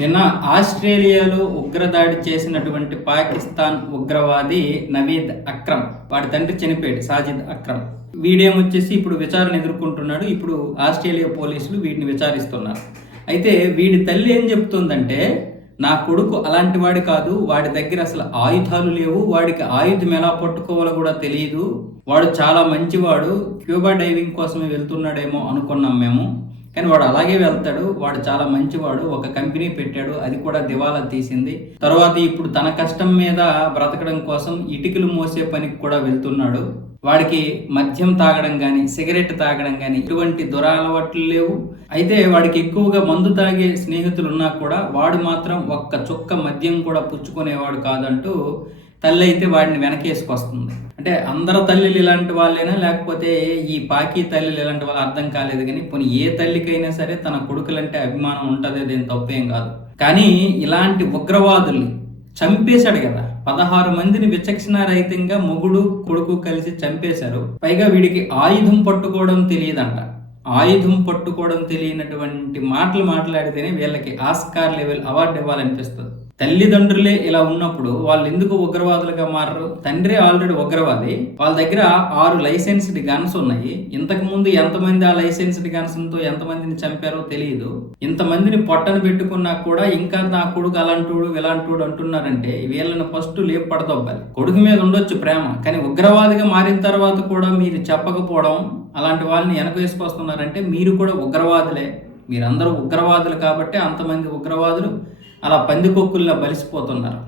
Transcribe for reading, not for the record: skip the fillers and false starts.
నిన్న ఆస్ట్రేలియాలో ఉగ్రదాడి చేసినటువంటి పాకిస్తాన్ ఉగ్రవాది నవీద్ అక్రమ్, వాడి తండ్రి చనిపోయాడు, సాజిద్ అక్రమ్. వీడేమొచ్చేసి ఇప్పుడు విచారణ ఎదుర్కొంటున్నాడు. ఇప్పుడు ఆస్ట్రేలియా పోలీసులు వీడిని విచారిస్తున్నారు. అయితే వీడి తల్లి ఏం చెప్తుందంటే, నా కొడుకు అలాంటి వాడి కాదు, వాడి దగ్గర అసలు ఆయుధాలు లేవు, వాడికి ఆయుధం ఎలా పట్టుకోవాలో కూడా తెలియదు, వాడు చాలా మంచివాడు, స్క్యూబా డైవింగ్ కోసమే వెళ్తున్నాడేమో అనుకున్నాం మేము, కానీ వాడు అలాగే వెళ్తాడు, వాడు చాలా మంచివాడు, ఒక కంపెనీ పెట్టాడు, అది కూడా దివాలా తీసింది, తర్వాత ఇప్పుడు తన కష్టం మీద బ్రతకడం కోసం ఇటుకలు మోసే పనికి కూడా వెళ్తున్నాడు, వాడికి మద్యం తాగడం కానీ సిగరెట్ తాగడం కానీ ఇటువంటి దురలవాట్లు లేవు, అయితే వాడికి ఎక్కువగా మందు తాగే స్నేహితులు ఉన్నా కూడా వాడు మాత్రం ఒక్క చుక్క మద్యం కూడా పుచ్చుకునేవాడు కాదంటూ తల్లి అయితే వాడిని వెనకేసుకొస్తుంది. అంటే అందరు తల్లిలు ఇలాంటి వాళ్ళైనా, లేకపోతే ఈ పాకీ తల్లిలు ఇలాంటి వాళ్ళు అర్థం కాలేదు. కానీ పోనీ ఏ తల్లికైనా సరే తన కొడుకులంటే అభిమానం ఉంటుంది, అదేం తప్పేం కాదు. కానీ ఇలాంటి ఉగ్రవాదుల్ని చంపేశాడు కదా, 16 మందిని విచక్షణారహితంగా మొగుడు కొడుకు కలిసి చంపేశారు. పైగా వీడికి ఆయుధం పట్టుకోవడం తెలియదంట. ఆయుధం పట్టుకోవడం తెలియనటువంటి మాటలు మాట్లాడితేనే వీళ్ళకి ఆస్కార్ లెవెల్ అవార్డు ఇవ్వాలనిపిస్తుంది. తల్లిదండ్రులే ఇలా ఉన్నప్పుడు వాళ్ళు ఎందుకు ఉగ్రవాదులుగా మారరు? తండ్రి ఆల్రెడీ ఉగ్రవాది, వాళ్ళ దగ్గర 6 లైసెన్స్డ్ గన్స్ ఉన్నాయి. ఇంతకు ముందు ఎంతమంది ఆ లైసెన్స్డ్ గన్స్ తో ఎంతమందిని చంపారో తెలియదు. ఇంతమందిని పొట్టను పెట్టుకున్నా కూడా ఇంకా నా కొడుకు అలాంటోడు ఇలాంటోడు అంటున్నారంటే వీళ్ళని ఫస్ట్ లేపు పడదొబ్బాలి. కొడుకు మీద ఉండొచ్చు ప్రేమ, కానీ ఉగ్రవాదిగా మారిన తర్వాత కూడా మీరు చెప్పకపోవడం, అలాంటి వాళ్ళని వెనక వేసుకొస్తున్నారంటే మీరు కూడా ఉగ్రవాదులే. మీరందరూ ఉగ్రవాదులు కాబట్టి అంతమంది ఉగ్రవాదులు అలా పందికొక్కుల్లా బలిసిపోతున్నారు.